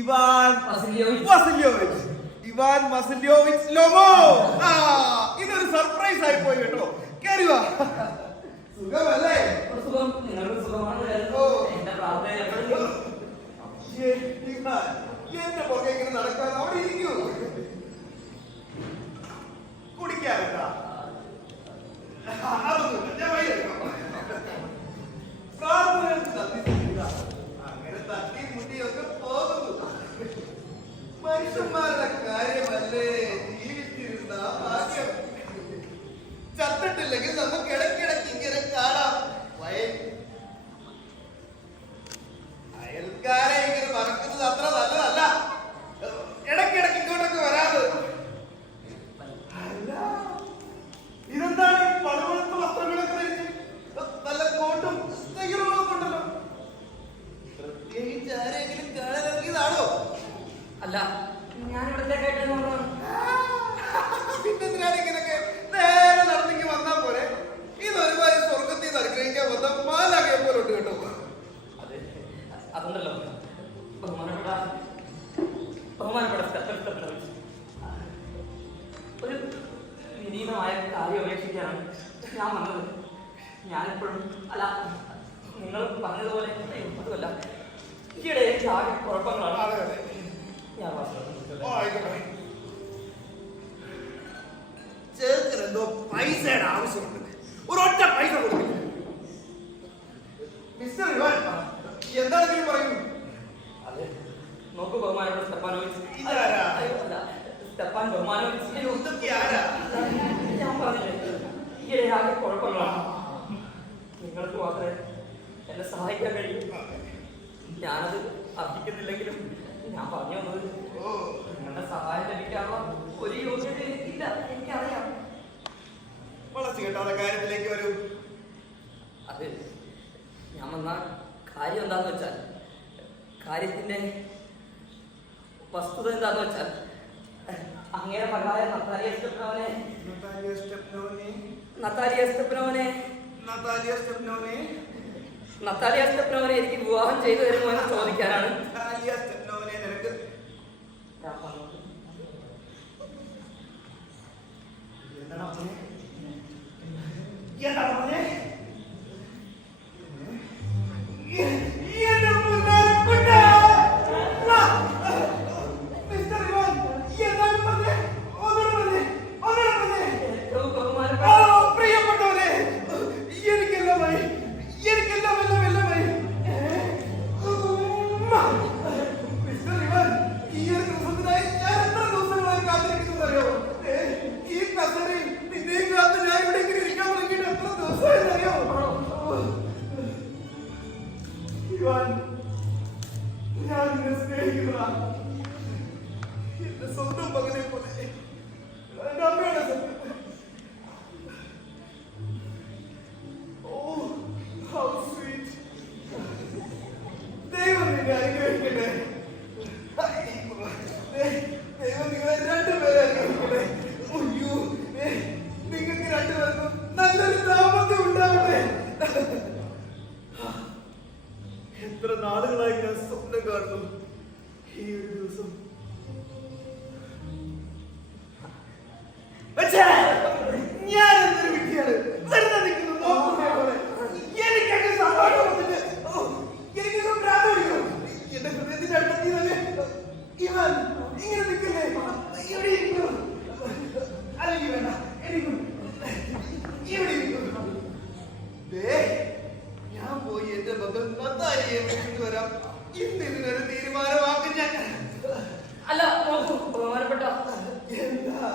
Ivan വസില്യോവിച്ച്. Ivan വസില്യോവിച്ച് ലോമോ. ഇതൊരു surprise ആയി പോയി കേട്ടോ. കേറി വാ. സുഖമല്ലേ? എന്റെ പുറകെ ഇങ്ങനെ നടക്കാൻ അവിടെ ഇരിക്കൂ. കുടിക്കാറുണ്ടാ? അതൊന്നുമില്ല, ഞാൻ വഴി അങ്ങനെ തട്ടി മുട്ടിയൊക്കെ പോകുന്നു. മനുഷ്യന്മാരുടെ കാര്യമല്ലേ ജീവിച്ചിരുന്ന ഭാഗ്യം. ചത്തിട്ടില്ലെങ്കിൽ നമുക്ക് ഇടയ്ക്കിടയ്ക്ക് ഇങ്ങനെ കാണാം. അയൽക്കാരെ ഇങ്ങനെ മറക്കുന്നത് അത്ര നല്ലതല്ല. ഇടയ്ക്കിടയ്ക്ക് ഇങ്ങോട്ടൊക്കെ വരാത്. അല്ല, ഇതെന്താണ് ഈ പളവളത്ത വസ്ത്രങ്ങളൊക്കെ ധരിച്ച്? നല്ല കോട്ടും സ്ത്രീകളൊക്കെ ഉണ്ടല്ലോ. പ്രത്യേകിച്ച് ആരെങ്കിലും കാണാനിറങ്ങിയതാണോ? അല്ല, ഞാൻ ഇവിടത്തേക്കായിട്ട് പിന്നെന്തിനാണ് ഇങ്ങനൊക്കെ നേരെ നടന്നെങ്കിൽ വന്നാൽ പോലെ? ഇതൊരുപാട് സ്വർഗത്തിൽ നിന്ന് അനുഗ്രഹിക്കാൻ വന്ന മാലാകെ പോലെ ഉണ്ട് കേട്ടോ. അതുണ്ടല്ലോ ഒരു വിനീതമായ കാര്യം അപേക്ഷിക്കാനാണ് ഞാൻ വന്നത്. ഞാനിപ്പോഴും അല്ല, നിങ്ങൾ പറഞ്ഞതുപോലെ അതുമല്ല, ഈയിടെ എനിക്ക് ആകെ കുഴപ്പങ്ങളാണ്. ഞാൻ ചേർക്കെന്തോ പൈസയുടെ ആവശ്യമുണ്ട്. ഒരൊറ്റ പൈസ കൊടുക്കില്ല. മിസ്റ്റർ ഇവാൻ, എന്താണ് നിങ്ങൾ പറയുന്നത്? അതെ, നോക്കൂ ബഹുമാനോട് സ്റ്റെപ്പാനോവിച്ച്. സ്റ്റെപ്പാൻ ബഹുമാനോവിച്ച് ഞാൻ പറഞ്ഞില്ലേ, ഈയിടെ ആകെ കുഴപ്പങ്ങളാണ്. നിങ്ങൾക്ക് മാത്രമേ എന്നെ സഹായിക്കാൻ കഴിയൂ. ഞാനത് അർഹിക്കുന്നില്ലെങ്കിലും ഞാൻ പറഞ്ഞു വന്നത് നിങ്ങളുടെ സഹായം ലഭിക്കാനുള്ള ഒരു യോഗ്യത എനിക്കില്ല. എനിക്കറിയാം. വളച്ചു കേട്ടാത്ത കാര്യത്തിലേക്ക് വരൂ. അത് ഞാൻ വന്ന കാര്യം എന്താന്ന് വെച്ചാൽ, കാര്യത്തിന്റെ വസ്തുത എന്താന്ന് വെച്ചാൽ, അങ്ങേരെ മകളായ നത്താലിയ സ്റ്റെപ്പനോനെ എനിക്ക് വിവാഹം ചെയ്തു തരുമോ എന്ന് ചോദിക്കാനാണ്. സ്വന്തം മകനെ പോലെ എന്റെ അമ്മയുടെ ദൈവം നിന്നെ അനുഗ്രഹിക്കട്ടെ. ദൈവം നിങ്ങളെ രണ്ടുപേരെ അനുഗ്രഹിക്കട്ടെ. അയ്യോ, നിങ്ങൾക്ക് രണ്ടുപേർക്കും നല്ലൊരു ദാമ്പത്യം ഉണ്ടാവട്ടെ. എത്ര നാളുകളായി ഞാൻ സ്വപ്നം കാണുന്നു ഈ ഒരു ദിവസം. ഞാൻ എന്തൊരു വിധിയാണ് വെറുതെ നിൽക്കുന്നു. എനിക്കൊക്കെ സന്തോഷം വന്നിട്ട് എനിക്കൊക്കെ പ്രാർത്ഥിക്കണം. എന്റെ ഹൃദയത്തിന്റെ അടുത്തെത്തി തന്നെ ഇവൻ ഇങ്ങനെ നിൽക്കല്ലേ, ഇവിടെ ഇരിക്കുന്നു. അല്ലെങ്കിൽ വേണ്ട, എനിക്കും ഇവിടെ ഇരിക്കുന്നു. ഞാൻ പോയി എന്റെ മകൾ നത്താലിയെ വിളിച്ചിട്ട് വരാം. ഇന്ന് ഇതിനൊരു തീരുമാനമാക്കും ഞാൻ. അല്ല, നോക്കൂ ബഹുമാനപ്പെട്ട എന്താ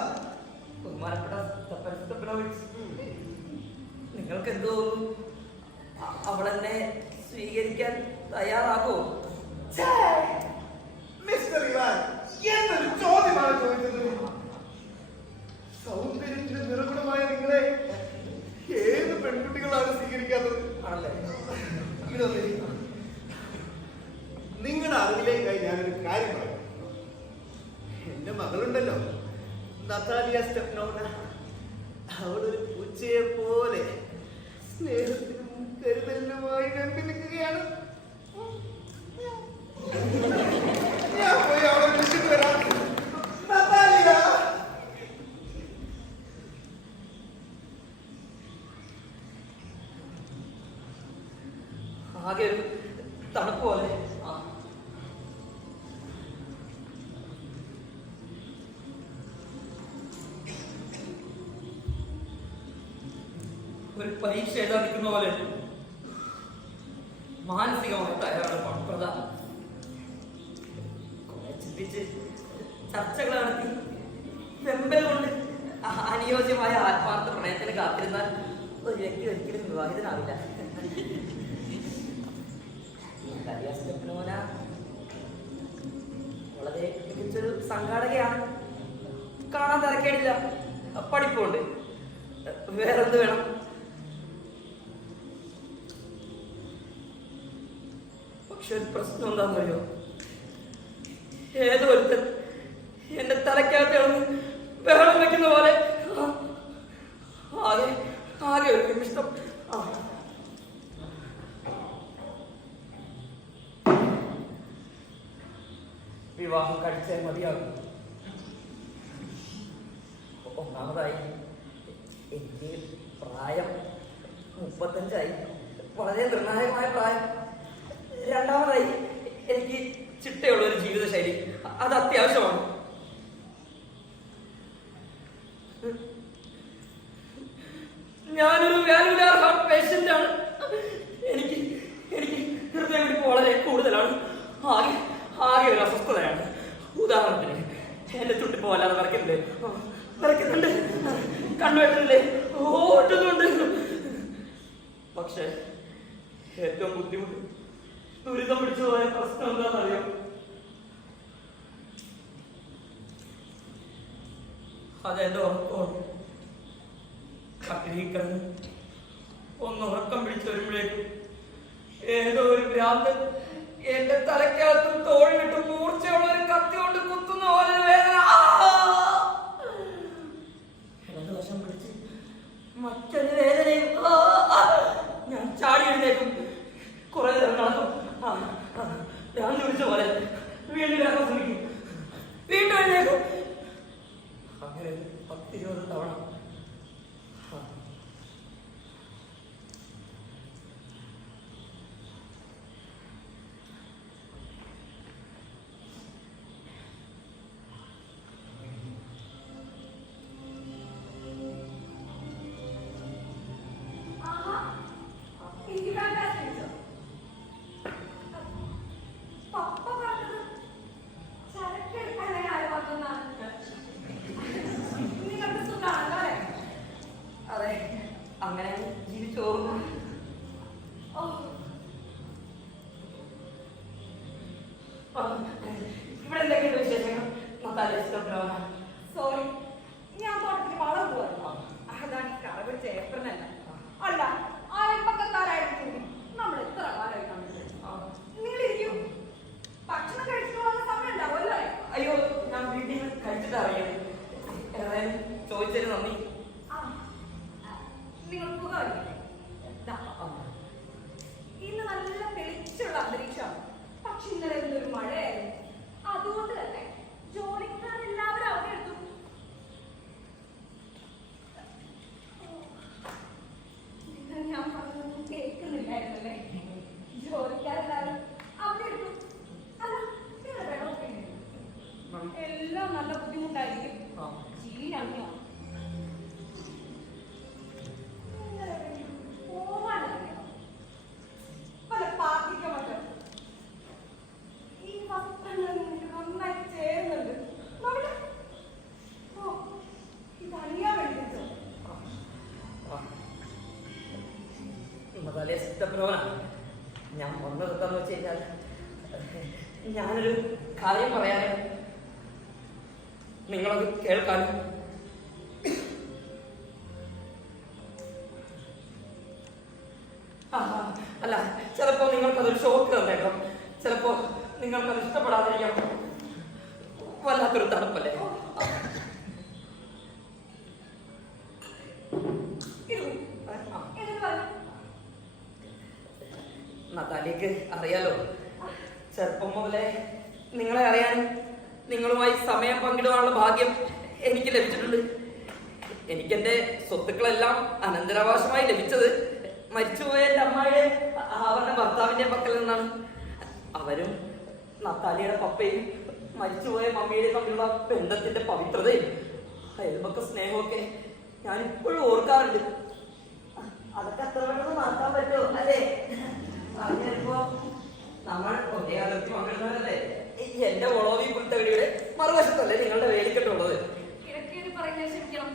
നിങ്ങൾക്ക് എന്തോ അവളെന്നെ സ്വീകരിക്കാൻ തയ്യാറാകോ? മിസ്റ്റർ ഇവാൻ, എന്തൊരു ചോദ്യമാണ് ചോദിച്ചത്. സൗന്ദര്യത്തിന്റെ നിറഗുണമായ നിങ്ങളെ ഏത് പെൺകുട്ടികളാണ് സ്വീകരിക്കാത്തത്? ആണല്ലേ? നിങ്ങളുടെ അറിവിലേക്കായി ഞാനൊരു കാര്യം പറയാം. എന്റെ മകളുണ്ടല്ലോ നതാലിയ സ്റ്റെപ്പനോവ, അവളൊരു പൂച്ചയെ പോലെ സ്നേഹത്തിനും കരുതലിനുമായി കണ്ടു നിൽക്കുകയാണ്. ഞാൻ പോയി അവളെ വിളിച്ചിട്ട് വരാം. നതാലിയ. ആകെ ഒരു തണുപ്പ് പോലെ. ഒരു പരീക്ഷ എഴുതാൻ നിൽക്കുന്ന പോലെ മാനസികമായിട്ട് അയാളുടെ പ്രധാനം. കുറെ ചിന്തിച്ച് ചർച്ചകൾ നടത്തി വെമ്പൽ കൊണ്ട് അനുയോജ്യമായ ആത്മാർത്ഥ പ്രണയത്തിന് കാത്തിരുന്നാൽ ഒരു വ്യക്തി ഒരിക്കലും വിവാഹിതനാവില്ല. വളരെ മികച്ചൊരു സംഘാടകയാണ്. കാണാൻ തിരക്കേടില്ല, പഠിപ്പുണ്ട്. വേറെന്ത് വേണം? പക്ഷെ ഒരു പ്രശ്നം എന്താണെന്നറിയോ? ഏതോ ഒരുത്തൻ എന്റെ തലക്കകത്ത് ബഹളം വെക്കുന്ന പോലെ ആകെ ആകെ ഒരു നിമിഷം വിവാഹം കഴിച്ചേ മതിയാകും. ഒന്നാമതായി എനിക്ക് പ്രായം 35, വളരെ നിർണായകമായ പ്രായം. രണ്ടാമതായി എനിക്ക് ചിട്ടയുള്ള ഒരു ജീവിതശൈലി, അത് അത്യാവശ്യമാണ്. ഞാനൊരു വാല്യുലാർ ഹാർട്ട് പേഷ്യന്റ് ആണ്. എനിക്ക് എനിക്ക് ഹൃദയമിടിപ്പ് വളരെ കൂടുതലാണ്. ആകെ ആകെ ഒരു അസ്വസ്ഥതയാണ്. ഉദാഹരണത്തിന് എന്റെ ചുട്ടിപ്പോ വല്ലാതെ വരയ്ക്കുന്നുണ്ട്, കണ്ണുവെട്ടുന്നില്ലേ, ഓട്ടുന്നുണ്ട്. പക്ഷെ ഏറ്റവും ബുദ്ധിമുട്ട് ദുരിതം പിടിച്ചു പോയ പ്രശ്നം എന്താണെന്നറിയാം? അതെന്റെ ഉറക്കമാണ്. കട്ടിലിരിക്കണം ഒന്ന് ഉറക്കം പിടിച്ചു വരുമ്പോഴേക്കും ഏതോ ഒരു ഭ്രാന്തൻ എന്റെ തലക്കകത്തും തോളിലിട്ട് മൂർച്ചയുള്ള ഒരു കത്തി കൊണ്ട് കുത്തുന്ന പോലെ വേദന. രണ്ട് വശം പിടിച്ച് മറ്റൊരു വേദനയും. ഞാൻ ചാടി എഴുന്നേക്കും, കുറെ നേരം നടക്കും. ഞാൻ വിളിച്ച പോലെ വീണ്ടും കിടക്കാൻ ശ്രമിക്കും, വീണ്ടും എഴുന്നേക്കും. അങ്ങനെ 10-20 തവണ. അങ്ങനെ ജീവിച്ചു പോകുന്നു. ഇവിടെ എന്തൊക്കെയുണ്ട് വിശേഷങ്ങൾ? സോറി, ഞാൻ തോട്ടത്തിൽ വളം പോവാ. അതാണ് കറ പിടിച്ച ഏപ്രിലല്ല. അല്ല, അയൽപ്പക്കക്കാരായിരുന്നു. നമ്മൾ എത്ര കാലമായി കണ്ടിട്ട്. നിങ്ങളിരിക്കും, ഭക്ഷണം കഴിച്ചിട്ടുള്ള സമയം ഉണ്ടാവുമല്ലോ. അയ്യോ, ഞാൻ വീട്ടിൽ നിന്ന് കഴിച്ചിട്ട് അറിയാം. ഏതായാലും ചോദിച്ചതിന് നന്ദി. നിങ്ങൾ സുഖമല്ലേ? ഇന്ന് നല്ല തെളിച്ചുള്ള അന്തരീക്ഷമാണ്. പക്ഷെ ഇന്നലെ എന്തൊരു മഴയായിരുന്നു. അതുകൊണ്ട് തന്നെ ജോലിക്കാരെല്ലാവരും അവിടെ എടുത്തു. നിങ്ങൾ ഞാൻ പറഞ്ഞൊന്നും കേൾക്കുന്നില്ലായിരുന്നല്ലേ? ജോലിക്കാരെല്ലാവരും അവിടെ എടുത്തു. അല്ല, നിങ്ങളുടെ വെള്ളമൊക്കെ എല്ലാം നല്ല ബുദ്ധിമുട്ടായിരിക്കും. ചീനാണ് ഞാൻ വന്നത് എന്താന്ന് വെച്ച് കഴിഞ്ഞാൽ, ഞാനൊരു കാര്യം പറയാനും നിങ്ങളത് കേൾക്കാനും. അല്ല, ചിലപ്പോ നിങ്ങൾക്കതൊരു ഷോക്ക് തന്നേക്കാം, ചിലപ്പോ നിങ്ങൾക്കത് ഇഷ്ടപ്പെടാതിരിക്കാം. വല്ലാത്തൊരു തണുപ്പല്ലേ? നതാലിക്ക് അറിയാലോ, ചെറുപ്പം മുതലേ നിങ്ങളെ അറിയാനും നിങ്ങളുമായി സമയം പങ്കിടുവാനുള്ള ഭാഗ്യം എനിക്ക് ലഭിച്ചിട്ടുണ്ട്. എനിക്കെന്റെ സ്വത്തുക്കളെല്ലാം അനന്തരാവകാശമായി ലഭിച്ചത് മരിച്ചുപോയ എൻ്റെ അമ്മായിയുടെ അവരുടെ ഭർത്താവിന്റെ പക്കൽ നിന്നാണ്. അവരും നത്താലിയുടെ പപ്പയും മരിച്ചുപോയ മമ്മിയുടെ തമ്മിലുള്ള ബന്ധത്തിന്റെ പവിത്രതയും അയൽപക്ക സ്നേഹമൊക്കെ ഞാൻ ഇപ്പോഴും ഓർക്കാറുണ്ട്. അതൊക്കെ അത്ര പെട്ടെന്ന് മറക്കാൻ പറ്റുമോ അല്ലേ? പറഞ്ഞപ്പോ നമ്മൾ ഒരേ അതിർത്തി പങ്കിടുന്നവരല്ലേ? എന്റെ ഒളോവി പുൽത്തകടിയുടെ മറുവശത്തല്ലേ നിങ്ങളുടെ വേലിക്കെട്ടുള്ളത്? ഇടയ്ക്കേറി പറയുന്നത് ക്ഷമിക്കണം.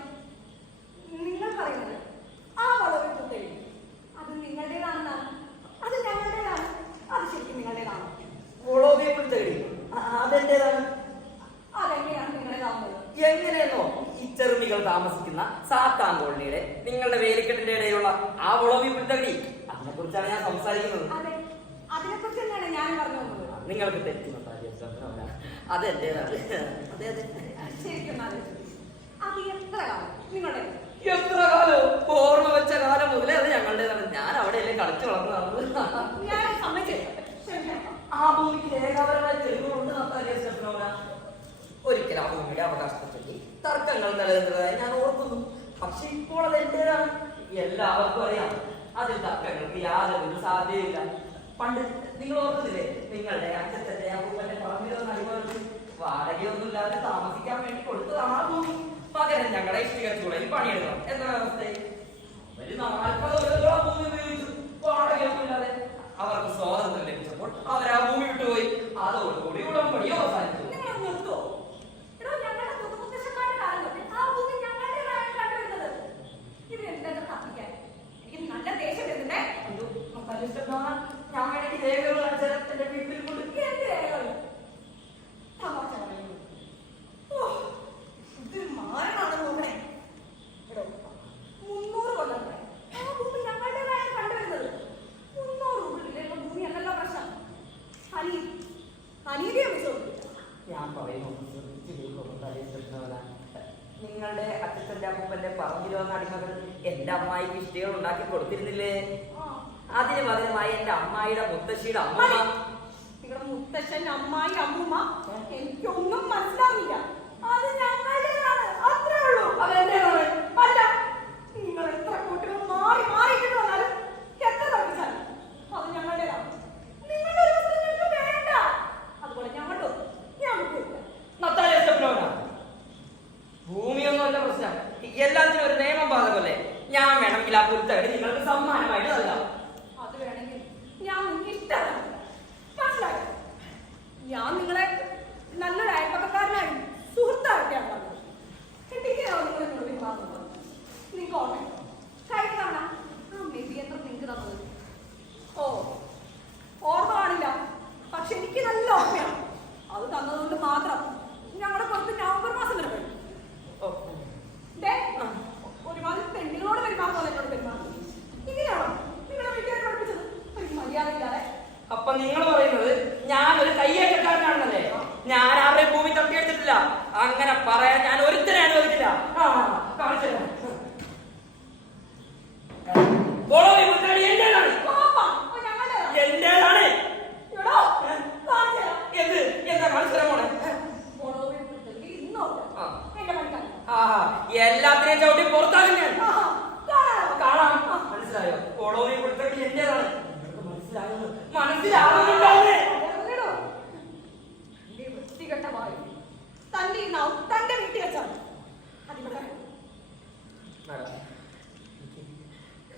നിങ്ങൾ പറയുന്നത് ആ വളവ് പുൽത്തകടി അത് നിങ്ങളുടേതാണെന്നാണ്. അത് ഞങ്ങളുടേതാണ്. അത് ശരിക്കും നിങ്ങളുടേതാണ്. ഒളോവി പുൽത്തകടി അതെന്റേതാണ്. അതെങ്ങനെയാണ് നിങ്ങളുടേതാവുന്നത്? എങ്ങനെയെന്നോ ഈ ചെറുമികൾ താമസിക്കുന്ന സാത്താൻ കോളനിയുടെ നിങ്ങളുടെ വേലിക്കെട്ടിന്റെ ഇടയിലുള്ള ആ ഒളോവി പുൽത്തകടി അതിനെ കുറിച്ചാണ് ഞാൻ സംസാരിക്കുന്നത്. അതെ, അതിനെക്കുറിച്ച് തന്നെയാണ് ഞാൻ പറഞ്ഞു വന്നത്. നിങ്ങൾക്ക് തെറ്റുന്നുണ്ടോ? അതെന്റേതാണ്. അതെ അതെ. ശരിക്കും അത് എത്ര കാലം നിങ്ങളുടെ എത്ര കാലോ? ഓർമ്മ വെച്ച കാലം മുതലേ അത് ഞങ്ങളുടേതാണ്. ഞാൻ അവിടെയല്ലേ കളിച്ചു വളർന്നതാണ്. ഞാൻ സമ്മതിച്ചു. ആ ഭൂമിക്ക് രേഖാപരമായ തെളിവുകളുണ്ട്. ഒരിക്കൽ ആ ഭൂമിയുടെ അവകാശത്തെ ചൊല്ലി തർക്കങ്ങൾ നിലനിന്നതായി ഞാൻ ഓർക്കുന്നു. പക്ഷെ ഇപ്പോൾ അത് എന്റേതാണ്. എല്ലാവർക്കും അറിയാം അതിൽ തർക്കങ്ങൾക്ക് യാതൊരു സാധ്യതയില്ല. പണ്ട് നിങ്ങൾ ഓർക്കുന്നില്ലേ, നിങ്ങളുടെ അച്ഛന്റെ അപ്പൂപ്പന്റെ പറമ്പിലൊന്നും അടിമകൾക്ക് വാടകയൊന്നുമില്ലാതെ താമസിക്കാൻ വേണ്ടി കൊടുത്തതാണ് ആ ഭൂമി. പകരം ഞങ്ങളുടെ ഇഷ്ടികച്ചുളയിൽ പണിയെടുക്കണം എന്ന വ്യവസ്ഥ. അവര് 40 ഭൂമി ഉപയോഗിച്ചു. വാടകയൊന്നുമില്ലാതെ അവർക്ക് സ്വാതന്ത്ര്യം ലഭിച്ചപ്പോൾ അവർ ആ ഭൂമി വിട്ടുപോയി. അതോടുകൂടി ഉടമ്പടി അവസാനിച്ചു. ഞാൻ വേണമെങ്കിൽ രേഖകൾ അച്ഛന്റെ വീട്ടിൽ കൊണ്ട് ഞാൻ പറയുന്നു. നിങ്ങളുടെ അച്ഛന്റെ അപ്പൂപ്പന്റെ പറമ്പിൽ വന്ന അടിമകൾ എന്റെ അമ്മായിക്ക് ഇഷ്ടികൾ ഉണ്ടാക്കി കൊടുത്തിരുന്നില്ലേ? അതിന് പകരമായി എന്റെ അമ്മായിയുടെ മുത്തശ്ശിയുടെ അമ്മ. നിങ്ങളുടെ മുത്തശ്ശൻ, അമ്മായി, അമ്മൂമ്മ എനിക്കൊന്നും മനസ്സിലാവില്ല. അത് ഞങ്ങളുടേതാണ്. അത്രേ ഉള്ളൂ. അതെന്റേതാണ്. അല്ല, നിങ്ങൾ എത്ര കൂട്ടുകൾ മാറി മാറിയിട്ട് വന്നാലും എത്ര തർക്കിച്ചാലും അത് ഞങ്ങളുടേതാണ്. നിങ്ങളുടെ ഒരു വസ്തു ഞങ്ങൾക്ക് വേണ്ട. അതുപോലെ ഞങ്ങളുടെ ഭൂമിയൊന്നുമല്ല പ്രശ്നം. എല്ലാത്തിനും ഒരു നിയമം ബാധകമല്ലേ? ഞാൻ വേണമെങ്കിൽ ആ പുൽത്തകടി നിങ്ങൾക്ക് സമ്മാനമായിട്ട് നൽകാം. അത് വേണമെങ്കിൽ ഞാൻ നിങ്ങൾക്ക് ഇഷ്ടമാണ്. മനസ്സിലായോ? ഞാൻ നിങ്ങളെ നല്ലൊരു അയൽപ്പക്കക്കാരനായി സുഹൃത്തായിട്ടാണ് പറഞ്ഞത്. എന്തൊക്കെയാണോ നിങ്ങൾ എന്നോട് പെരുമാറുന്നത്? നിങ്ങൾക്ക് ഓർമ്മ കഴിഞ്ഞ തവണ ആ മെതിയന്ത്രം നിങ്ങൾക്ക് തന്നത് ഓർമ്മ കാണില്ല. പക്ഷെ എനിക്ക് നല്ല ഓർമ്മയാണ്. അത് തന്നതുകൊണ്ട് മാത്രം ഞങ്ങളുടെ പുറത്ത് നവംബർ മാസം വരെ കഴിഞ്ഞു. ഒരുമാതിരി പെണ്ണുങ്ങളോട് പെരുമാറുന്നത് എന്നോട് പെരുമാറുന്നത് ഇങ്ങനെയാണോ നിങ്ങളെ വീട്ടുകാർ പഠിപ്പിച്ചത്? ഒരു മര്യാദയില്ലാതെ. അപ്പൊ നിങ്ങൾ പറയുന്നത് ഞാനൊരു കയ്യേറ്റക്കാരനാണെന്നല്ലേ? ഞാൻ ആരുടെ ഭൂമി തട്ടിയെടുത്തിട്ടില്ല. അങ്ങനെ പറയാൻ ഞാൻ ഒരുത്തരെ അനുവദിക്കില്ല. എന്റേതാണ്. എന്താ കാണിച്ചു മോളെ? എല്ലാത്തിനെയും ചവിട്ടി പുറത്താകുന്ന കാണാം. മനസ്സിലായോ? കൊളോവി കൊടുത്തടി എന്റേതാണ്. മനസ്സിലാകുന്നു. മനസ്സിലാകുന്നുണ്ടാവുന്നേ. വൃത്തികെട്ടമായി തന്റെ വീട്ടിൽ വെച്ചാൽ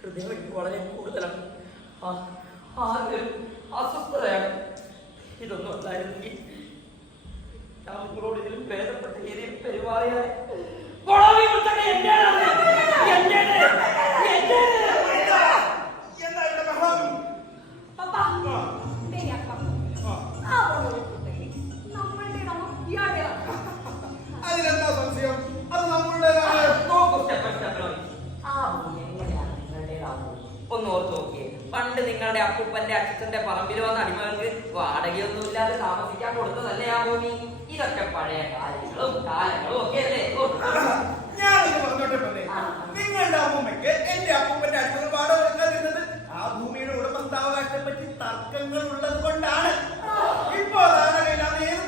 ഹൃദയം വളരെ കൂടുതലാണ്. ആദ്യം അസ്വസ്ഥതയാണ്. ഇതൊന്നും അല്ലായിരുന്നെങ്കിൽ ഞാൻ നിങ്ങളോട് ഇതിലും ഭേദപ്പെട്ട രീതിയിൽ പെരുമാറിയാൽ അതിലെന്താ സംശയം? അത് നമ്മളുടേതാണ്. ഒന്ന് ഓർത്ത് നോക്കിയേ. പണ്ട് നിങ്ങളുടെ അപ്പൂപ്പന്റെ അച്ഛന്റെ പറമ്പിൽ വന്ന അടിമകൾക്ക് വാടകയൊന്നുമില്ലാതെ താമസിക്കാൻ കൊടുത്തതല്ലേ ആ ഭൂമി? ഇതൊക്കെ പഴയ കാര്യങ്ങളും കാലങ്ങളും ഒക്കെ അല്ലേ? ഞാനൊന്ന് പറഞ്ഞോട്ടെ പോലെ, നിങ്ങളുടെ അമ്മൂമ്മയ്ക്ക് എന്റെ അപ്പൂപ്പന്റെ അടിമകൾ വാടക കൊടുക്കാതിരുന്നത് ആ ഭൂമിയുടെ ഉടമസ്ഥാവകാശത്തെ പറ്റി തർക്കങ്ങൾ ഉള്ളത് കൊണ്ടാണ്. ഇപ്പോ ധാരണയില്ലാതെ ഏത്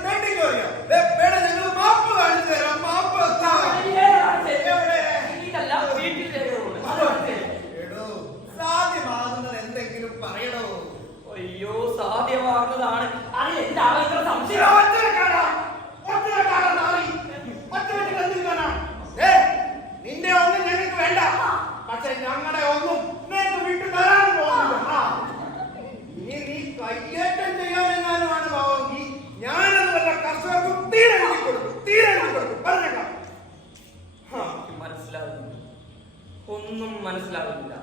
ഒന്നും മനസ്സിലാകുന്നില്ല.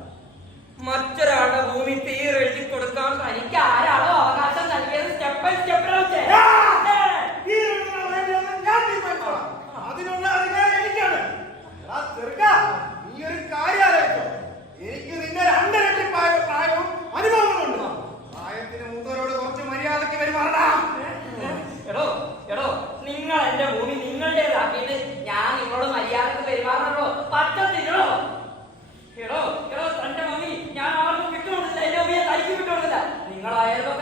മറ്റൊരാളുടെ ഭൂമി തീരെഴുതി കൊടുക്കാൻ തനിക്ക് ആരാണോ അവകാശം നൽകിയത് സ്റ്റെപ്പ് അതിനുള്ള അധികാരം എനിക്കാണ്. എടാ ചെറുക്കാ, നീ ഒരു കാര്യം ആലോചിച്ചോ. എനിക്ക് നിന്നെ രണ്ടിരട്ടി പ്രായവും അനുഭവങ്ങളുണ്ട്. പ്രായത്തിന് മൂത്തവരോട് കുറച്ച് മര്യാദയ്ക്ക് പെരുമാറണം. എടോ എടോ, നിങ്ങൾ എന്റെ ഭൂമി നിങ്ങളുടേതാക്കിയിട്ട് ഞാൻ നിങ്ങളോട് മര്യാദക്ക് പെരുമാറണോ? പറ്റത്തില്ലോ. എടോ എടോ, തന്റെ ഭൂമി ഞാൻ ആർക്കും വിട്ടുകൊടുത്തില്ല. എന്റെ ഭൂമിയെ തനിക്ക് വിട്ടുകൊടുത്തില്ല. നിങ്ങളായാലോ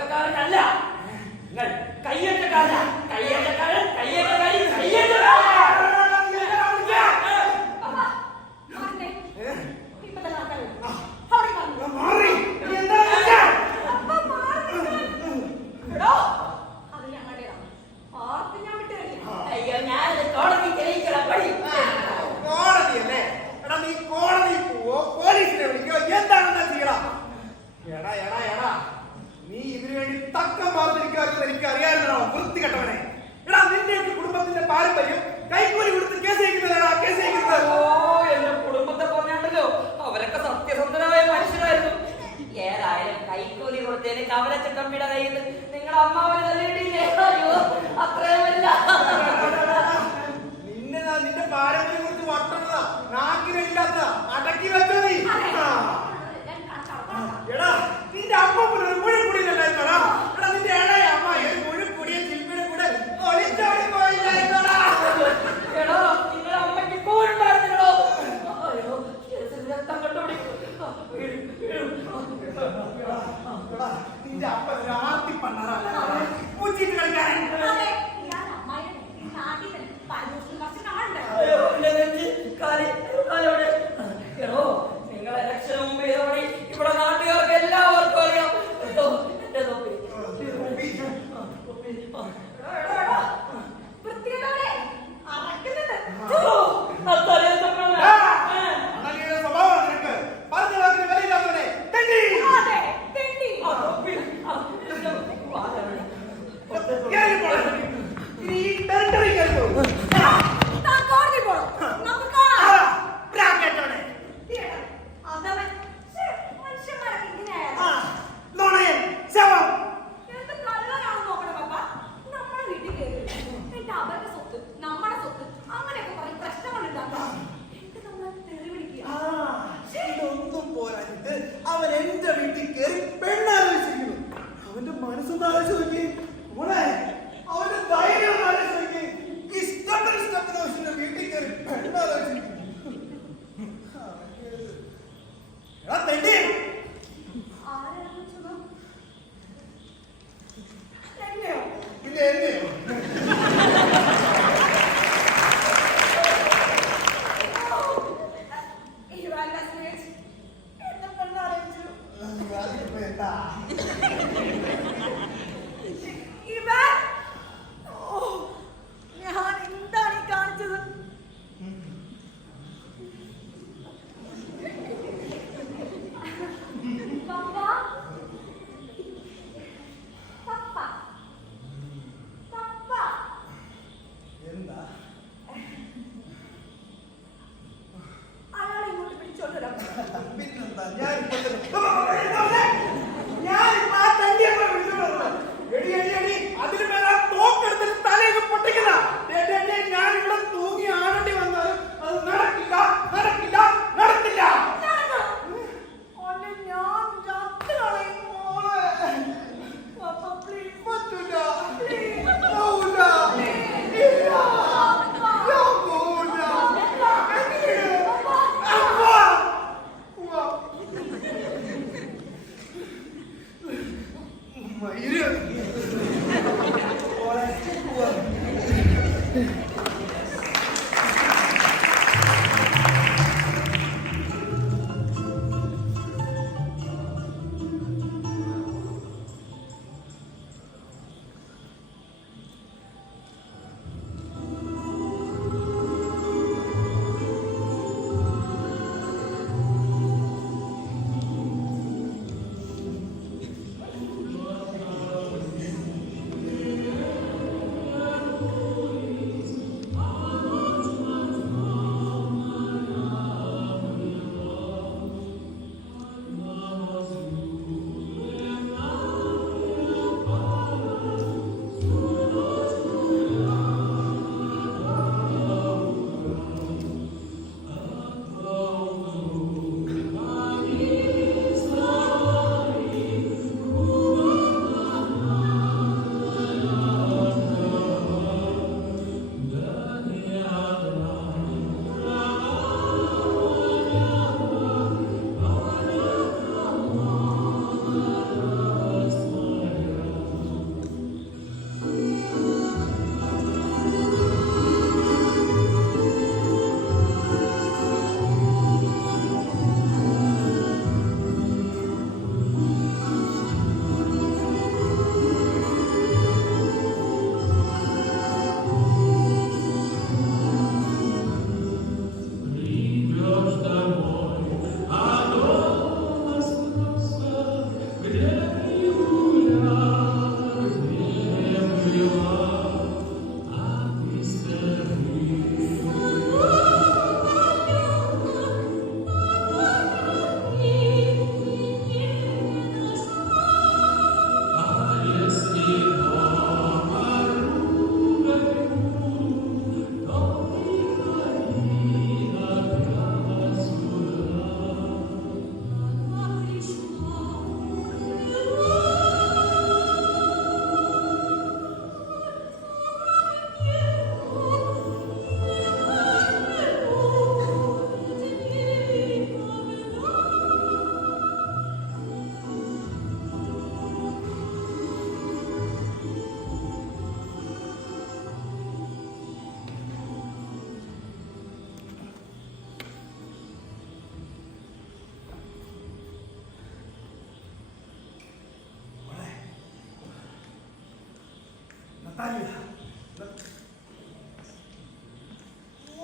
കാര്യമില്ല.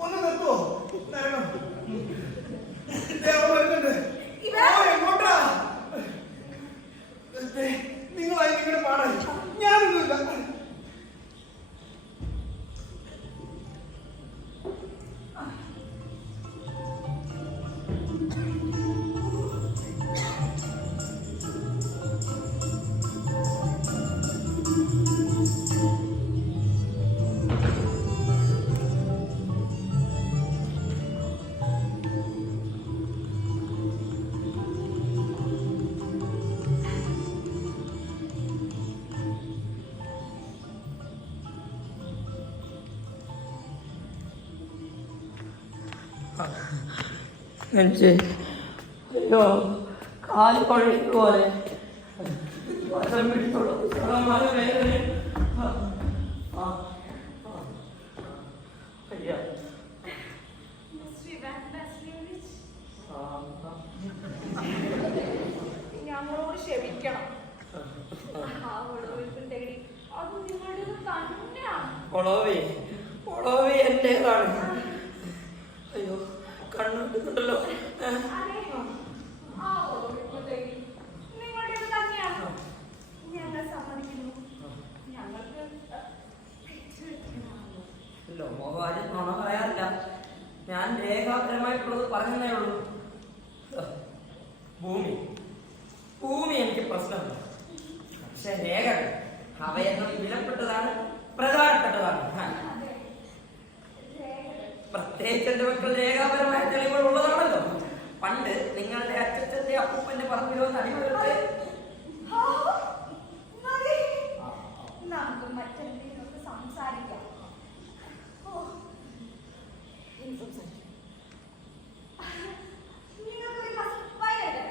ഒന്ന് നിർത്തുവോ? നരകം. ദേ, അവൻ വരുന്നുണ്ട്. ഓ, എങ്ങോട്ടാ? ദേ, നിങ്ങളായി നിങ്ങളുടെ പാടായി. ഞാനൊന്നുമില്ല. നെഞ്ച് അയ്യോ കാല് കുഴയ്ക്ക് പോലെ വശം പിടിച്ചോളൂ വേദന അയ്യോ ഞങ്ങളോട് ക്ഷമിക്കണം. ആ ഒളിവിൽ തേടി അത് നിങ്ങളുടേത് തന്നെയാണ്. കൊളോവി എന്റേതാണ്. അയ്യോ കണ്ണുണ്ടല്ലോ. അതെ, ആ ഒളിവിൽ തേടി നിങ്ങളുടേത് തന്നെയാണ്. ഞങ്ങൾ സമ്മതിക്കുന്നു. ഞങ്ങൾക്ക് ലോകകാര്യം നുണ പറയാറില്ല. ഞാൻ രേഖാപരമായിട്ടുള്ളത് പറഞ്ഞതേ ഉള്ളൂ. ഭൂമി എനിക്ക് പ്രശ്നമില്ല. പക്ഷെ രേഖകൾ അവയെന്നും വിലപ്പെട്ടതാണ്, പ്രധാനപ്പെട്ടതാണ്. പ്രത്യേകിച്ച് എന്റെ മക്കൾ രേഖാപരമായ തെളിവുകൾ ഉള്ളതാണല്ലോ. പണ്ട് നിങ്ങളുടെ അച്ഛന്റെ അപ്പൂപ്പന്റെ പറമ്പിലോ അടിമകളുടെ നമുക്ക് മറ്റെന്തെങ്കിലും സംസാരിക്കാം. നിങ്ങൾക്കൊരു വൈകല്ലേ?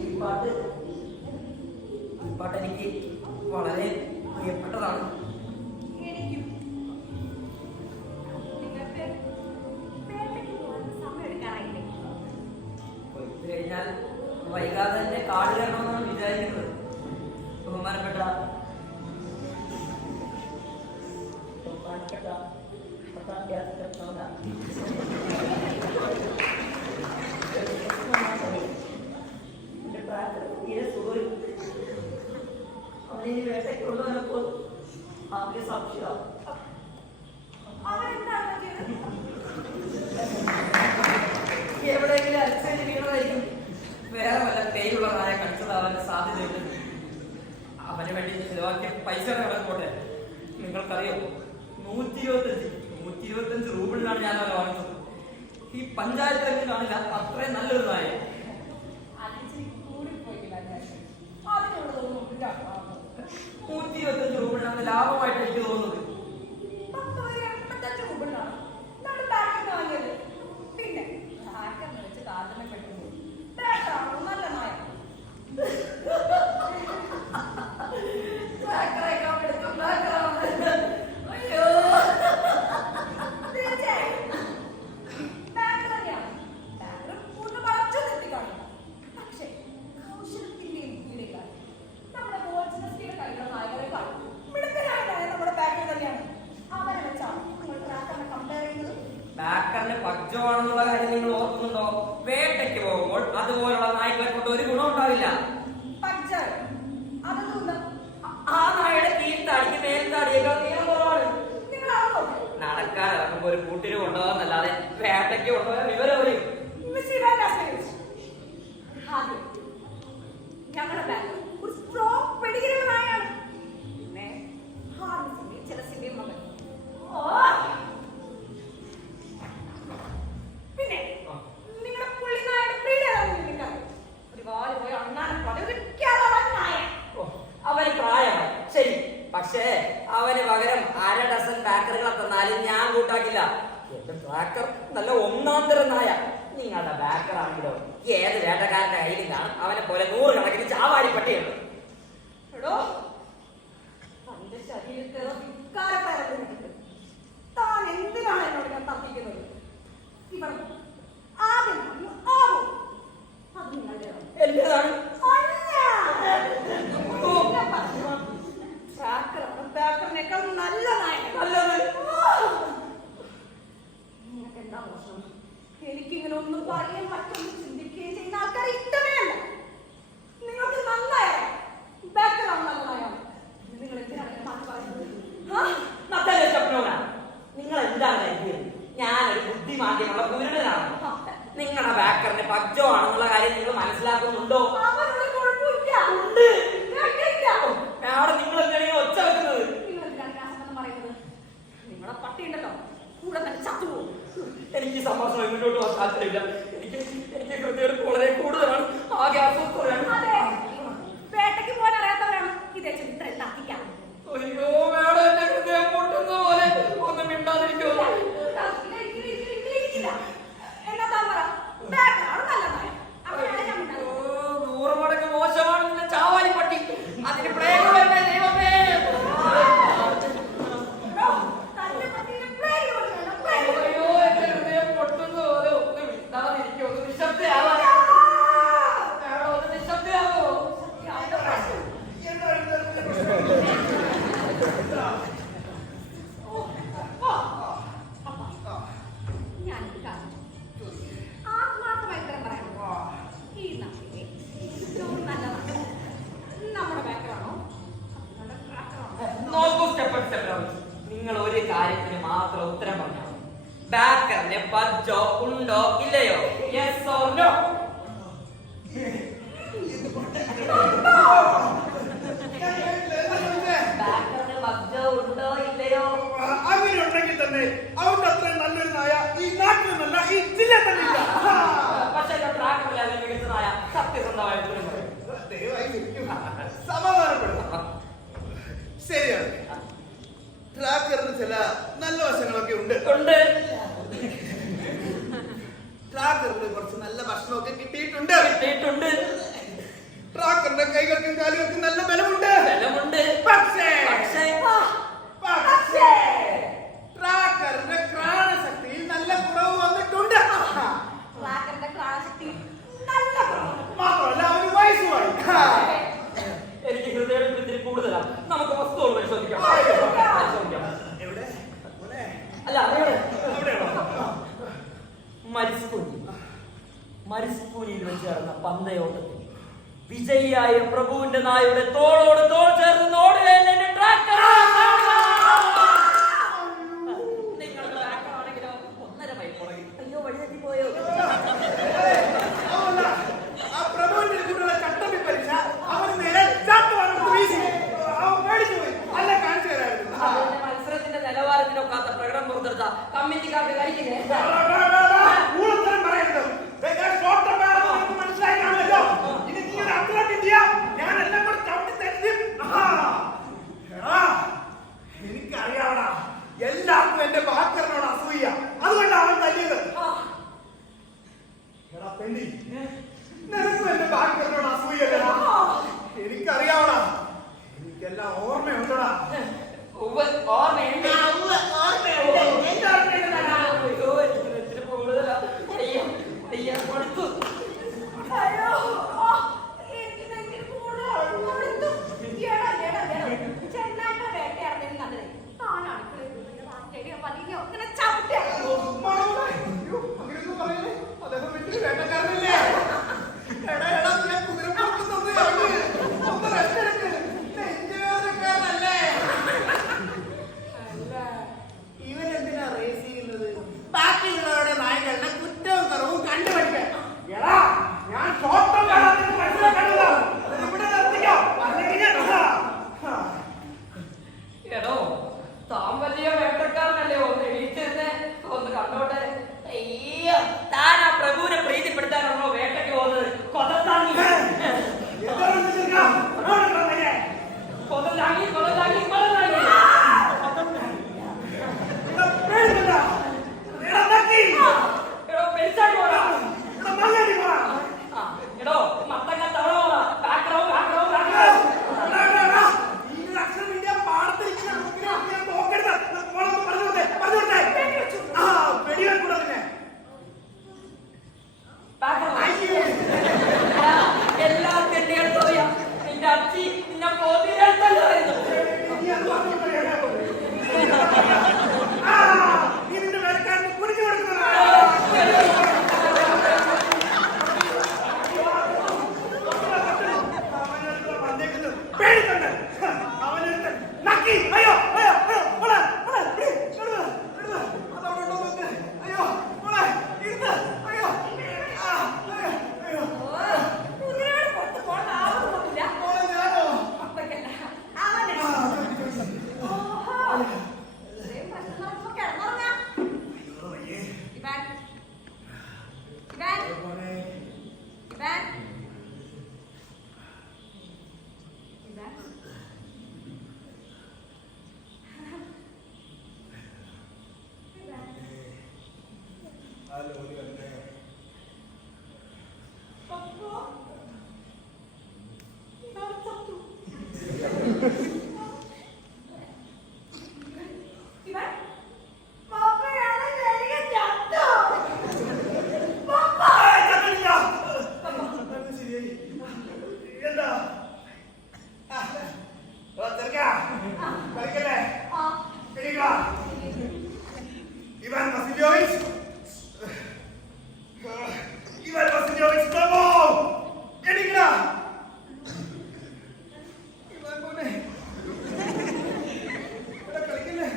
ഈ പാട്ട് എനിക്ക് വളരെ പ്രിയപ്പെട്ടതാണ്. എനിക്കും. നിങ്ങൾക്ക് വേട്ടയ്ക്ക് പോകാൻ സമയം എടുക്കാനായില്ലേ? കൊയ്ത്ത് കഴിഞ്ഞാൽ വൈകാതെ തന്നെ കാട് കയറണമെന്നാണ് വിചാരിക്കുന്നത്. ബഹുമാനപ്പെട്ട അവനെ വേട്ടയ്ക്ക് കൊണ്ടുവന്നപ്പോൾ അവന്റെ സംശയം എവിടെയെങ്കിലും അലച്ചേരി വീണതായിരിക്കും. വേറെ വല്ല പേരുള്ള നായ കടിച്ചതാവാൻ സാധ്യതയുണ്ട്. അവന് വേണ്ടി ചിലവാക്കിയ പൈസ പോട്ടെ. നിങ്ങൾക്കറിയോ, 125 രൂപയിലാണ് ഞാൻ അവരെ വാങ്ങിച്ചത്. ഈ പഞ്ചായത്തിലെങ്കിലും കാണില്ല അത്രയും നല്ലൊരു നായ. 125 രൂപയാണ് ലാഭമായിട്ട് എനിക്ക് തോന്നുന്നത്. പിന്നെ വെച്ച് താരതമ്യപ്പെടുത്തുന്നു. നല്ല നായ. ബാക്കറിന് പക്ജമാണെന്നുള്ള കാര്യം നിങ്ങൾ ഓർക്കുന്നുണ്ടോ? വേട്ടയ്ക്ക് പോകുമ്പോൾ അതുപോലുള്ള നായ്ക്കളെ കൊണ്ട് ഒരു ഗുണം ഉണ്ടാവില്ല. ആ നായയുടെ കീഴ്ത്താടിക്ക് മേൽത്താടിയേക്കാൾ നീളം കുറവാണ്. നടക്കാൻ ഇറങ്ങുമ്പോ ഒരു കൂട്ടിന് കൊണ്ടുപോകാന്നല്ലാതെ വേട്ടയ്ക്ക് കൊണ്ടുപോകാൻ വിവരം അറിയും. ഞങ്ങളുടെ ബാഗ് ഒരു സ്ട്രോങ് പെടികിരിയുള്ള നായാണ്. പിന്നെ ഹാർമസിന്റെയും ചെലസിന്റെയും മകൻ. പിന്നെ നിങ്ങളുടെ പുള്ളിനായുടെ പ്രീഡിയാണെന്ന് ഒരു വാല് പോയി അണ്ണാനെ പോലെ ഒരു നായ. അവന് പ്രായമായി ശരി, പക്ഷേ അവന് പകരം 1/2 ഡസൻ ബാക്കറുകളെ തന്നാലും ഞാൻ കൂട്ടാക്കില്ല. എന്റെ ട്രാക്കർ നല്ല ഒന്നാം തരം നായ. നിങ്ങളുടെ ബാക്കറാണെങ്കിലോ ഏത് വേട്ടക്കാരന്റെ കയ്യിലും കാണും അവനെ പോലെ 100 കണക്കിന് ചാവാടി പട്ടിയുണ്ട്. എടോ, തന്റെ ശരീരത്തിൽ വികാരപ്രകടനമുണ്ട്. താൻ എന്തിനാണ് എന്നോട് ഞാൻ തർക്കിക്കുന്നത്? ഇവിടെ ആദ്യം പറഞ്ഞു ആവോ, അത് നിങ്ങളുടേതാണ്. എന്റേതാണ്. ബാക്കറിനേക്കാൾ നല്ല നായകൻ. നല്ലത്. നിങ്ങൾക്ക് എന്താ പ്രശ്നം? എനിക്കിങ്ങനെ ഒന്നും പറയുകയും മറ്റൊന്നും ചിന്തിക്കുകയും ചെയ്യുന്ന ആൾക്കാർ ഇഷ്ടമേ അല്ല. നിങ്ങൾക്ക് നന്നായ ബാക്കറാണ് നല്ലതായാണ്. നിങ്ങൾ എന്തിനാണ് എന്നെ മാറ്റി പറയുന്നത്? നിങ്ങൾ എന്താണ് കരുതിയത്? ഞാനൊരു ബുദ്ധിമാന്ദ്യമുള്ള കുരുടനാണ്. നിങ്ങളുടെ ബാക്കറിന്റെ പബ്ജോ ആണെന്നുള്ള കാര്യം നിങ്ങൾ മനസ്സിലാക്കുന്നുണ്ടോ? അവരുടെ കുഴപ്പമില്ല. ഉണ്ട്. കേട്ടില്ല. അവിടെ നിങ്ങൾ എന്തെങ്കിലും ഒച്ച വെക്കുന്നത്? നിങ്ങൾ എന്തിനാണ് രാസമെന്ന് പറയുന്നത്? നിങ്ങളുടെ പട്ടി ഉണ്ടല്ലോ, കൂടെ തന്നെ ചത്തുപോകും. എനിക്ക് സംഭാഷണം മുന്നോട്ട് പോകാൻ താല്പര്യമില്ല. എനിക്ക് ഹൃദയം വളരെ കൂടുതലാണ്. ആകെ അസ്വസ്ഥതയാണ്. അതെ, വേട്ടയ്ക്ക് പോകാൻ അറിയാത്തവരാണ് ഇതേ ചിത്രം തർക്കിക്കാൻ. അയ്യോ മേഡം, എന്റെ ഹൃദയം പൊട്ടുന്ന പോലെ. ഒന്നും മിണ്ടാതിരിക്കുമോ? എന്നാ താൻ പറ, ബാക്കറാണ് നല്ല നായകൻ. അവിടെയാണ് ഞാൻ മിണ്ടാതിരുന്നത്. 100 മടങ്ങ് മോശമാണ് നിന്റെ ചാവാലി പട്ടി. അതിന് പ്ലേഗ് വരണേ ദൈവമേ. തന്റെ പട്ടിയുടെ പ്ലേഗ് കൊണ്ടുവരണം, പ്ലേഗ്. അയ്യോ, എന്റെ ഹൃദയം പൊട്ടുന്ന പോലെ. ഒന്ന് മിണ്ടാതിരിക്കുമോ? ഒന്ന് നിശബ്ദയാവാ. മേഡം, ഒന്ന് നിശബ്ദയാവോ? ഞാനിത് കാണുന്നു. ആത്മാർത്ഥമായി ഉത്തരം പറയാമോ? ഈ നാട്ടിലെ ഏറ്റവും നല്ല നായകൻ നമ്മുടെ ബാക്കറാണോ? നമ്മുടെ ക്രാക്കറാണോ? നോക്കൂ സ്റ്റെപ്പ് സ്റ്റെപ്പ്. നിങ്ങൾ ഒരു കാര്യത്തിന് മാത്രം ഉത്തരം പറഞ്ഞാൽ മതി. ബാക്കറിന് പബ്ജോ ഉണ്ടോ ഇല്ലയോ? Yes or no? ബാക്കറിന് പബ്ജോ ഉണ്ടോ ഇല്ലയോ? അങ്ങനെ ഉണ്ടെങ്കിൽ തന്നെ അവന്റെ അത്രയും നല്ലൊരു നായ ഈ നാട്ടിൽ നല്ല ഈ ജില്ല തന്നെ ഇല്ല. പക്ഷേ ട്രാക്കറിൽ അതിന് മികച്ചതായ സത്യസന്ധമായ ഉത്തരം പറയും. ദയവായി ഇരിക്കൂ. സമാധാനപ്പെടുക. ശരിയാണ്, ട്രാക്കറിന് ചില നല്ല വശങ്ങളൊക്കെ ഉണ്ട്. ട്രാക്കറിന് കുറച്ച് നല്ല ഭക്ഷണമൊക്കെ കിട്ടിയിട്ടുണ്ട്. ട്രാക്കറിന്റെ കൈകൾക്കും കാലുകൾക്കും നല്ല ബലമുണ്ട്. പക്ഷേ ട്രാക്കറിന്റെ ഘ്രാണശക്തിയിൽ നല്ല കുറവ് വന്നിട്ടുണ്ട്. ക്രാക്കറിന്റെ ക്രാശക്തി നല്ല കുറവാണ്. മാത്രമല്ല അവന് വയസ്സുമായി. എനിക്ക് ഹൃദയം ഇത്തിരി കൂടുതലാണ്. നമുക്ക് വസ്തുക്കൾ പരിശോധിക്കാം. എവിടെ? അല്ല, അവിടെ അവിടെയാണോ? മരിസ്പൂരിയിൽ വെച്ച് നടന്ന പന്തയോട്ടത്തിൽ വിജയിയായ പ്രഭുവിന്റെ നായയുടെ തോളോട് തോൾ ചേർന്ന് ഓടുകയല്ലേ എന്റെ ട്രാക്കർ. നിങ്ങളുടെ ട്രാക്കറാണെങ്കിലോ 1.5 മൈൽ പുറകിൽ. അയ്യോ, വഴി തെറ്റിപ്പോയോ? ആ പ്രഭുവിന്റെ കൂടെയുള്ള ചട്ടമ്പി പരീക്ഷ അവന് നേരെ ചാട്ടുവാനോട് വീശി. അവൻ പേടിച്ചു പോയി. അല്ല, കാണിച്ചു തരായിരുന്നു. അതിന്റെ മത്സരത്തിന്റെ നിലവാരത്തിനൊക്കാത്ത പ്രകടനം പുറത്തെടുത്ത കമ്മിറ്റിക്കാർക്ക് കഴിക്കില്ലേ? ഊളത്തരം പറയരുത്. മനസ്സിലായി കാണുമല്ലോ. ഇനി നീ ഒരു അത്ലറ്റ് ഇന്ത്യ, ഞാൻ എല്ലാം കൂടെ ചവിട്ടി തെറ്റും. എനിക്കറിയാവടാ, എല്ലാവർക്കും എന്റെ ബാക്കറിനോട് അസൂയ. അതുകൊണ്ടാണ് അവൻ തല്ലിയത്. എടാ പെണ്ണി, നിനക്കും എന്റെ ബാക്കറിനോട് അസൂയല്ലടാ. എനിക്കറിയാവടാ, എനിക്കെല്ലാം ഓർമ്മയുണ്ടടാ. ഓർമ്മയുണ്ട്. എന്റെ ഓർമ്മയുണ്ടടാ. അയ്യോ, എനിക്ക് ഇത്തിരി കൂടുതലാ. അയ്യോ, കൊടുത്തു. അയ്യോ, എനിക്ക് നെഞ്ചിൽ കൂടുതൽ. ചെന്നായിട്ട് വേട്ടയാടുന്നതിന് നല്ലത് താൻ അടുക്കളയിൽ ഇങ്ങനെ ചവിട്ടിയാ. അങ്ങനെയൊന്നും പറയല്ലേ, അദ്ദേഹം വലിയൊരു വേട്ടക്കാരനല്ലേ. എടാ, ഞാൻ കുതിരപ്പുറത്ത് ഒന്ന് റെസ്റ്റ് എടുക്ക്. നെഞ്ചുവേദനയൊക്കെ Ivan Vasilievich! Ivan Vasilievich, bravo! എണീക്കടാ! ഇവാൻ മോനെ. ഇവിടെ കളിക്കല്ലേ?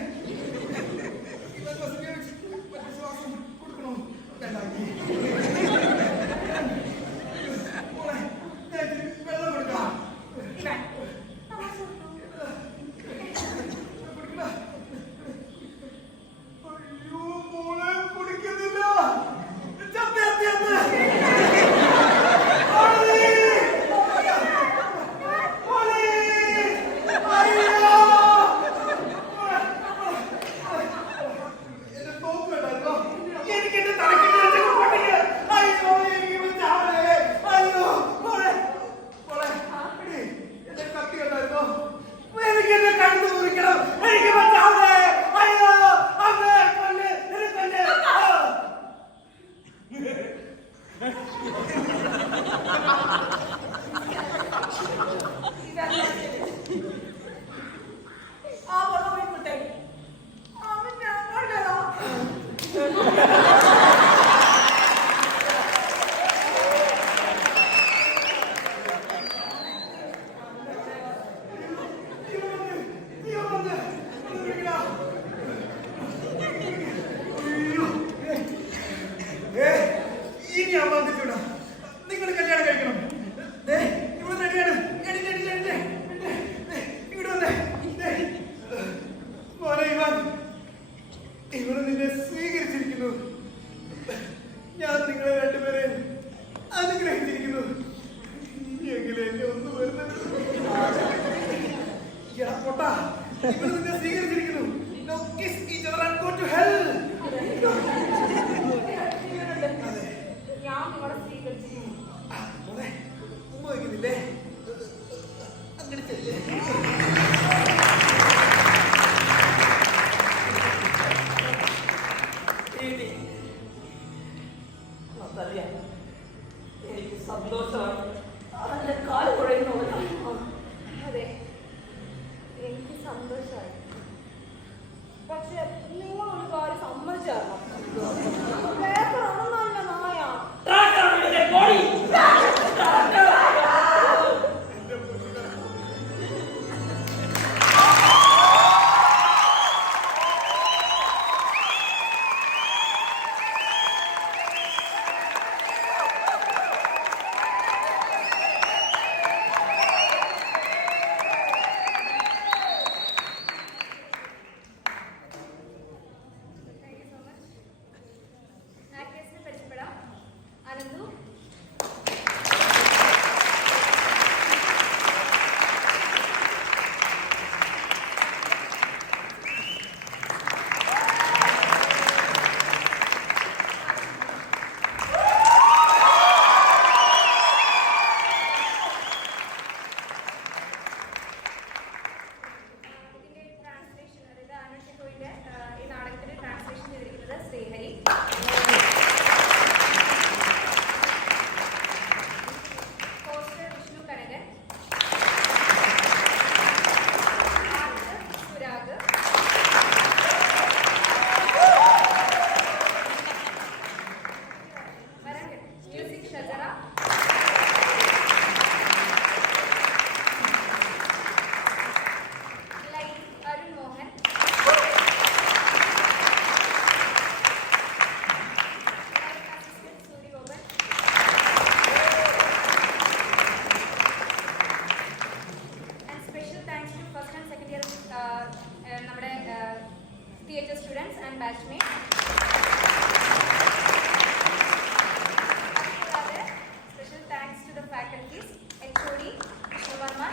ഇവാൻ വാസിലിയോവിച്ച്, മറ്റേ ശ്വാസം കൊടുക്കണോ? വേണ്ട. മോളെ, ഞാൻ ഇത്തിരി വെള്ളം കൊടുക്കാം. ഇവാൻ, തമാശ കൊടുക്കൂ. കൊടുക്കടാ. അയ്യോ, മോളെ കുടിക്കുന്നില്ല. ചപ്പി. ആ വെള്ളം ഒഴിക്കട്ടെ. അവൻ ഞങ്ങളുടെയോ? ഇനി ഞാൻ വന്നിട്ടുണ്ടോ? നിങ്ങൾ കല്യാണം കഴിക്കണം. ഇവിടെ റെഡിയാണ്. ഇവിടെ വന്നേ. മോനെ ഇവാൻ, ഇവിടെ നിന്നെ സ്വീകരിച്ചിരിക്കുന്നു. ഞാൻ നിങ്ങളെ രണ്ടുപേരെ അനുഗ്രഹിച്ചിരിക്കുന്നു. എങ്കിലും എന്നെ ഒന്ന് വരുന്നത് പൊട്ടാ, ഇവിടെ നിന്നെ സ്വീകരിച്ചിരിക്കുന്നു. Now kiss each other and go to hell. ഞാൻ നിങ്ങളെ സ്വീകരിച്ചിരിക്കുന്നു. മോനെ, ഉമ്മ വയ്ക്കുന്നില്ലേ? അങ്ങനെ ചെല്ലേ. എനിക്ക് സന്തോഷമാണ്. അതിന്റെ കാല് കുഴയുന്നു. അതെ, എനിക്ക് സന്തോഷമായി. പക്ഷെ നിങ്ങൾ ഒരു കാര്യം സമ്മതിച്ചായിരുന്നു. പേപ്പറാണെന്നല്ല നായ. theatre students and batchmates. Special thanks to the faculties, HOD, Shovarma,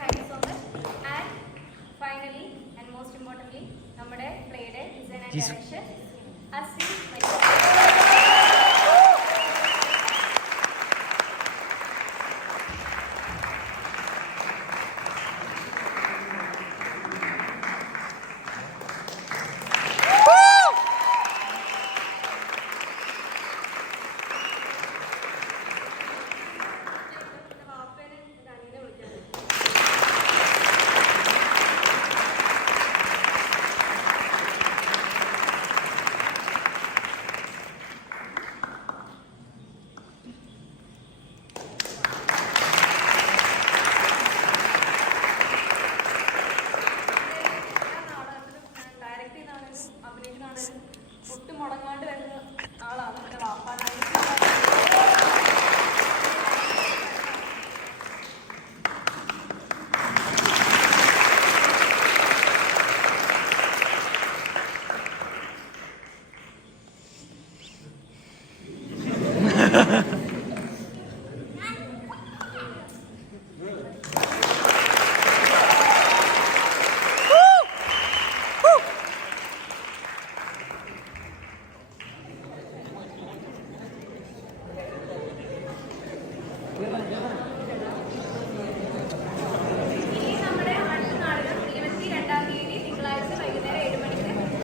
thank you so much. And finally, and most importantly, നമ്മുടെ പ്ലേയുടെ ഡിസൈൻ ആൻഡ് ഡയറക്ഷൻ അസീം. കേറണേ, കേറണേ.